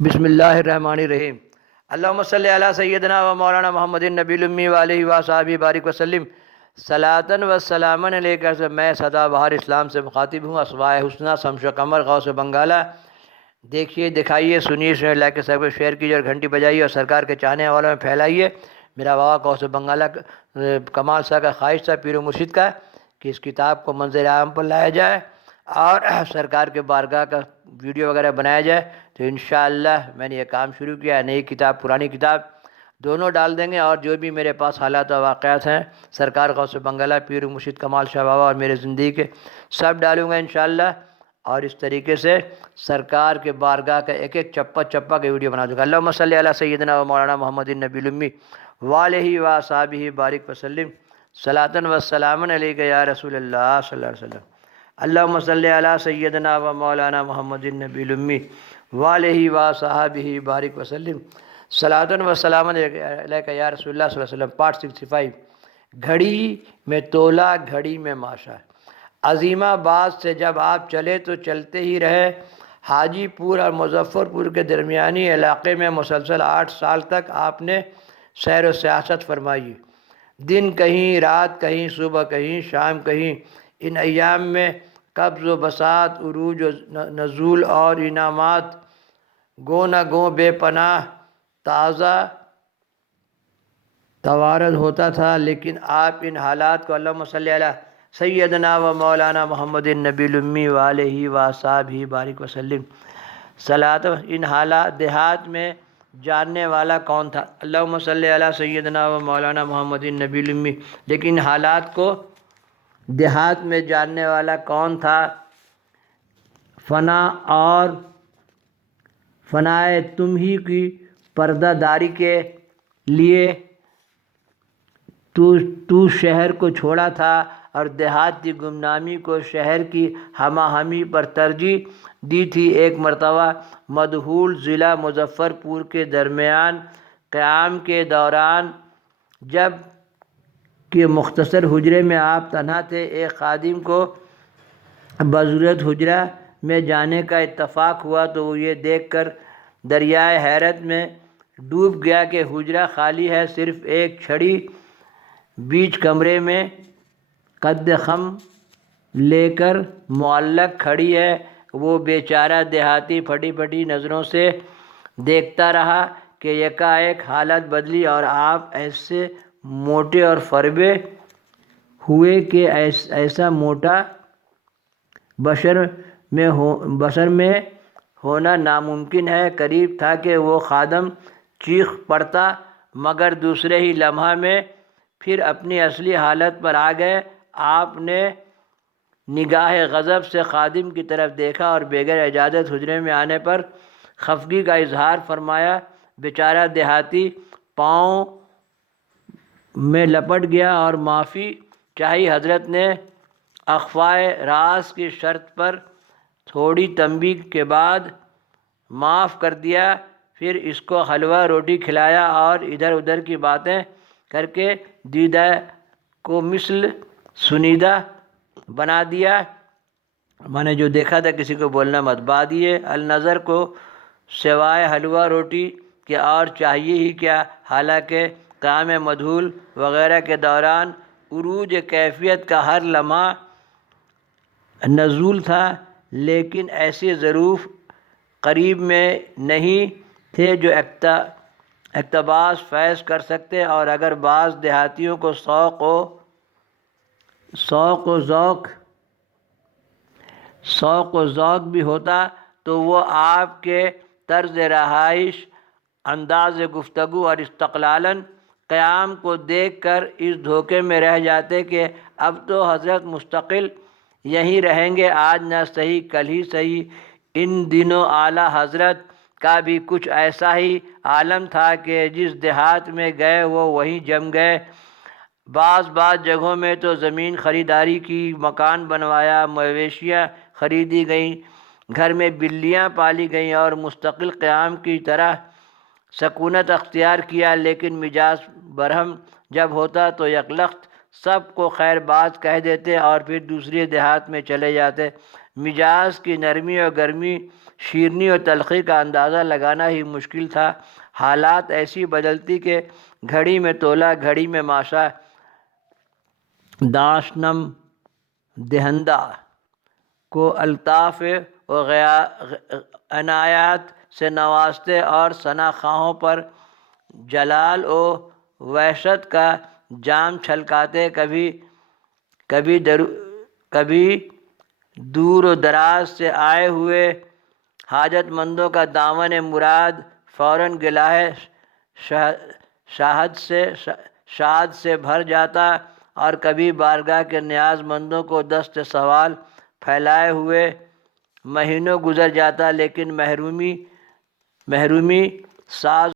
بسم اللہ الرحمن الرحیم۔ اللہم صلی علی سیدنا و مولانا محمد النبی الامی و آلہ و صحابہ بارک وسلم صلاۃً و سلاماً علیکہ۔ سے میں سدا بہار اسلام سے مخاطب ہوں، اسمائے حسنہ شمس و قمر غوث بنگالہ۔ دیکھیے، دکھائیے، سنیے، شیئر لائک کے سب شیئر کیجیے اور گھنٹی بجائیے اور سرکار کے چاہنے والوں میں پھیلائیے۔ میرا بابا غوث بنگالہ کمال صاحب کا خواہش تھا، پیر و مرشد کا، کہ اس کتاب کو منظر عام پر لایا جائے اور سرکار کے بارگاہ کا ویڈیو وغیرہ بنایا جائے۔ تو انشاءاللہ میں نے یہ کام شروع کیا، نئی کتاب پرانی کتاب دونوں ڈال دیں گے، اور جو بھی میرے پاس حالات و واقعات ہیں سرکار غوث بنگالہ، پیر و مرشد کمال شاہ بابا اور میرے زندگی کے، سب ڈالوں گا انشاءاللہ۔ اور اس طریقے سے سرکار کے بارگاہ کا ایک ایک چپا چپا کے ویڈیو بنا دوں گا۔ اللہم صلی علی سیدنا و مولانا محمد النبی الامی وآلہ و صحابہ بارک وسلم صلاۃً و سلاماً علیکہ یا رسول اللہ صلی اللہ علیہ وسلم۔ اللہم صلی علی سیدنا و مولانا محمد النبی الامی وآلہ و صحابہ بارک وسلم صلاۃً و سلاماً علیکہ یا رسول اللہ صلی اللہ علیہ وسلم۔ پارٹ 65۔ گھڑی میں تولا، گھڑی میں ماشا۔ عظیم آباد سے جب آپ چلے تو چلتے ہی رہے۔ حاجی پور اور مظفر پور کے درمیانی علاقے میں مسلسل 8 سال تک آپ نے سیر و سیاست فرمائی، دن کہیں، رات کہیں، صبح کہیں، شام کہیں۔ ان ایام میں قبض و بساط، عروج و نزول اور انعامات گو نہ گو بے پناہ تازہ توارد ہوتا تھا، لیکن آپ ان حالات کو، اللہم صلی علی سیدنا و مولانا محمد النبی الامی وآلہ و صحابہ بارک وسلم صلاۃ، ان حالات دیہات میں جاننے والا کون تھا؟ اللہم صلی علی سیدنا و مولانا محمد النبی الامی۔ لیکن ان حالات کو دیہات میں جاننے والا کون تھا؟ فنا اور فنائے تم ہی کی پردہ داری کے لیے تو شہر کو چھوڑا تھا، اور دیہات کی گمنامی کو شہر کی ہمہ ہمی پر ترجیح دی تھی۔ ایک مرتبہ مدہول ضلع مظفر پور کے درمیان قیام کے دوران جب کہ مختصر حجرے میں آپ تنہا تھے، ایک خادم کو بضرورت حجرہ میں جانے کا اتفاق ہوا تو وہ یہ دیکھ کر دریائے حیرت میں ڈوب گیا کہ حجرہ خالی ہے، صرف ایک چھڑی بیچ کمرے میں قد خم لے کر معلق کھڑی ہے۔ وہ بیچارہ دیہاتی پھٹی پھٹی نظروں سے دیکھتا رہا کہ یکایک حالت بدلی اور آپ ایسے موٹے اور فربے ہوئے کہ ایسا موٹا بشر میں ہونا ناممکن ہے۔ قریب تھا کہ وہ خادم چیخ پڑتا، مگر دوسرے ہی لمحہ میں پھر اپنی اصلی حالت پر آ گئے۔ آپ نے نگاہ غضب سے خادم کی طرف دیکھا اور بغیر اجازت حجرے میں آنے پر خفگی کا اظہار فرمایا۔ بیچارہ دیہاتی پاؤں میں لپٹ گیا اور معافی چاہی۔ حضرت نے اخفائے راز کی شرط پر تھوڑی تنبیہ کے بعد معاف کر دیا، پھر اس کو حلوہ روٹی کھلایا اور ادھر ادھر کی باتیں کر کے دیدہ کو مثل سنیدہ بنا دیا۔ میں نے جو دیکھا تھا کسی کو بولنا مت۔ بادیے النظر کو سوائے حلوہ روٹی کے اور چاہیے ہی کیا؟ حالانکہ قیام مدہول وغیرہ کے دوران عروج کیفیت کا ہر لمحہ نزول تھا، لیکن ایسے ظروف قریب میں نہیں تھے جو اقتباس فیض کر سکتے، اور اگر بعض دیہاتیوں کو شوق و ذوق بھی ہوتا تو وہ آپ کے طرز رہائش، انداز گفتگو اور استقلالً قیام کو دیکھ کر اس دھوکے میں رہ جاتے کہ اب تو حضرت مستقل یہیں رہیں گے، آج نہ صحیح کل ہی صحیح۔ ان دنوں اعلیٰ حضرت کا بھی کچھ ایسا ہی عالم تھا کہ جس دیہات میں گئے وہ وہیں جم گئے۔ بعض جگہوں میں تو زمین خریداری کی، مکان بنوایا، مویشیاں خریدی گئیں، گھر میں بلیاں پالی گئیں اور مستقل قیام کی طرح سکونت اختیار کیا۔ لیکن مزاج برہم جب ہوتا تو یک لخت سب کو خیر بات کہہ دیتے اور پھر دوسرے دیہات میں چلے جاتے۔ مزاج کی نرمی اور گرمی، شیرنی اور تلخی کا اندازہ لگانا ہی مشکل تھا۔ حالات ایسی بدلتی کہ گھڑی میں تولا گھڑی میں ماشا، داشنم دہندہ کو الطاف و عنایات سے نوازتے اور ثنا خواہوں پر جلال و وحشت کا جام چھلکاتے۔ کبھی دور و دراز سے آئے ہوئے حاجت مندوں کا دامن مراد فوراً گلاہ شاد سے بھر جاتا، اور کبھی بارگاہ کے نیاز مندوں کو دست سوال پھیلائے ہوئے مہینوں گزر جاتا، لیکن محرومی ساز